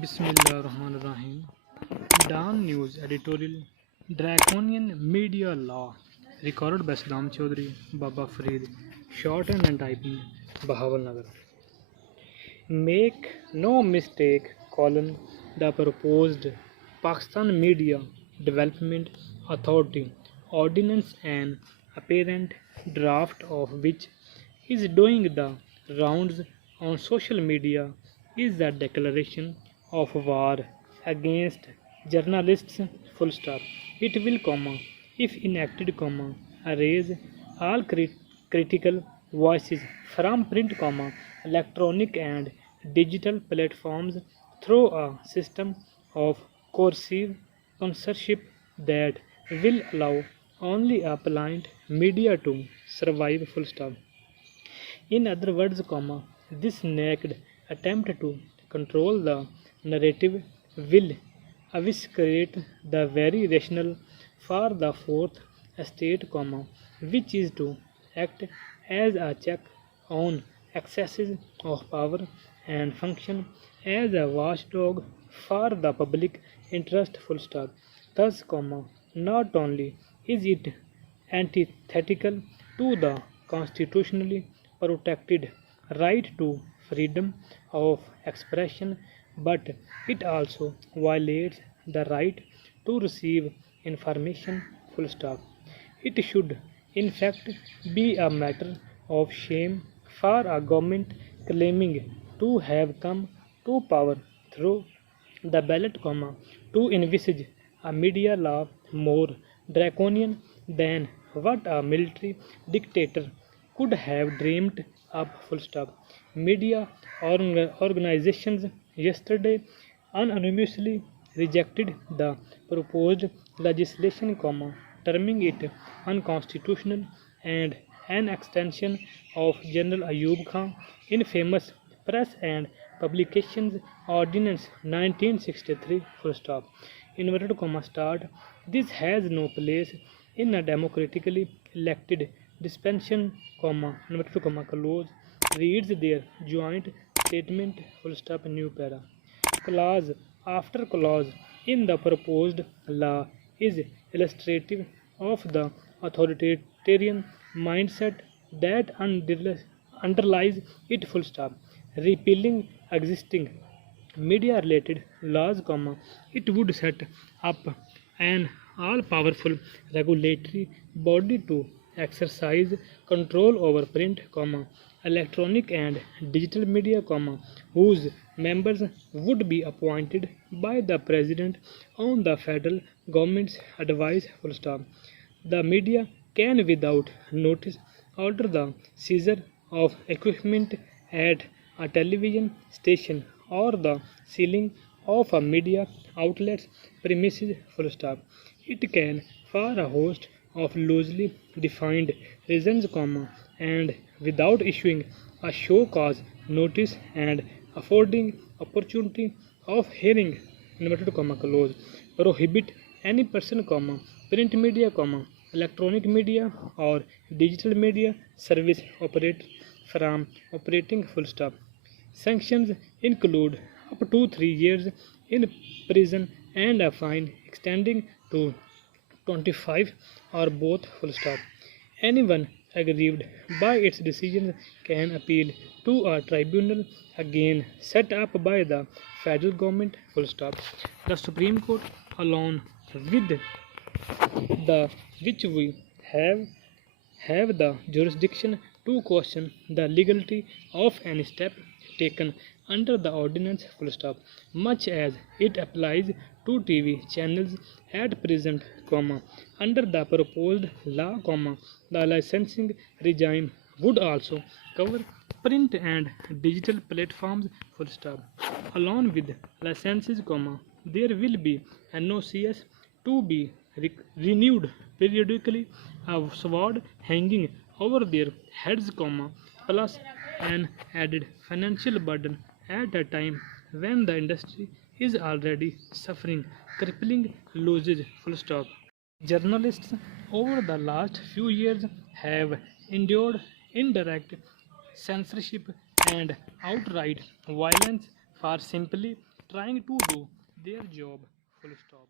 Bismillahirrahmanirrahim. Dawn News Editorial Draconian Media Law. Recorded by Saddam Chaudhry, Baba Farid. Shorthand and typing Bahawalngar. Make no mistake, the proposed Pakistan Media Development Authority Ordinance, an apparent draft of which is doing the rounds on social media, is a declaration of war against journalists. Full stop. It will, if enacted, erase all critical voices from print, electronic and digital platforms through a system of coercive censorship that will allow only a pliant media to survive. Full stop. In other words, this naked attempt to control the narrative will eviscerate the very rationale for the fourth estate, which is to act as a check on excesses of power and function as a watchdog for the public interest. Full stop. Thus, not only is it antithetical to the constitutionally protected right to freedom of expression, but it also violates the right to receive information. Full stop. It should, in fact, be a matter of shame for a government claiming to have come to power through the ballot, to envisage a media law more draconian than what a military dictator could have dreamed up. Full stop. Media organizations yesterday unanimously rejected the proposed legislation, terming it unconstitutional and an extension of General Ayub Khan infamous Press and Publications Ordinance 1963. Full stop. Inverted comma start. This has no place in a democratically elected dispensation, inverted comma close, reads their joint statement. Full stop. New para. Clause after clause in the proposed law is illustrative of the authoritarian mindset that underlies it. Full stop. Repealing existing media related laws, it would set up an all powerful regulatory body to exercise control over print, electronic and digital media, whose members would be appointed by the president on the federal government's advice. Full stop. The media can without notice order the seizure of equipment at a television station or the sealing of a media outlet's premises. Full stop. It can, for a host of loosely defined reasons, and without issuing a show cause notice and affording opportunity of hearing, inverted comma close, prohibit any person, print media, electronic media or digital media service operator from operating. Full stop. Sanctions include up to 3 years in prison and a fine extending to 25 or both. Full stop. Anyone aggrieved by its decisions can appeal to a tribunal again set up by the federal government. Full stop. The Supreme Court alone with the which we have the jurisdiction to question the legality of any step taken under the ordinance. Full stop. Much as it applies to TV channels at present, under the proposed law, the licensing regime would also cover print and digital platforms. Full stop. Along with licenses, there will be NOCs to be renewed periodically, a sword hanging over their heads, plus an added financial burden at a time when the industry is already suffering crippling losses. Full stop. Journalists over the last few years have endured indirect censorship and outright violence for simply trying to do their job. Full stop.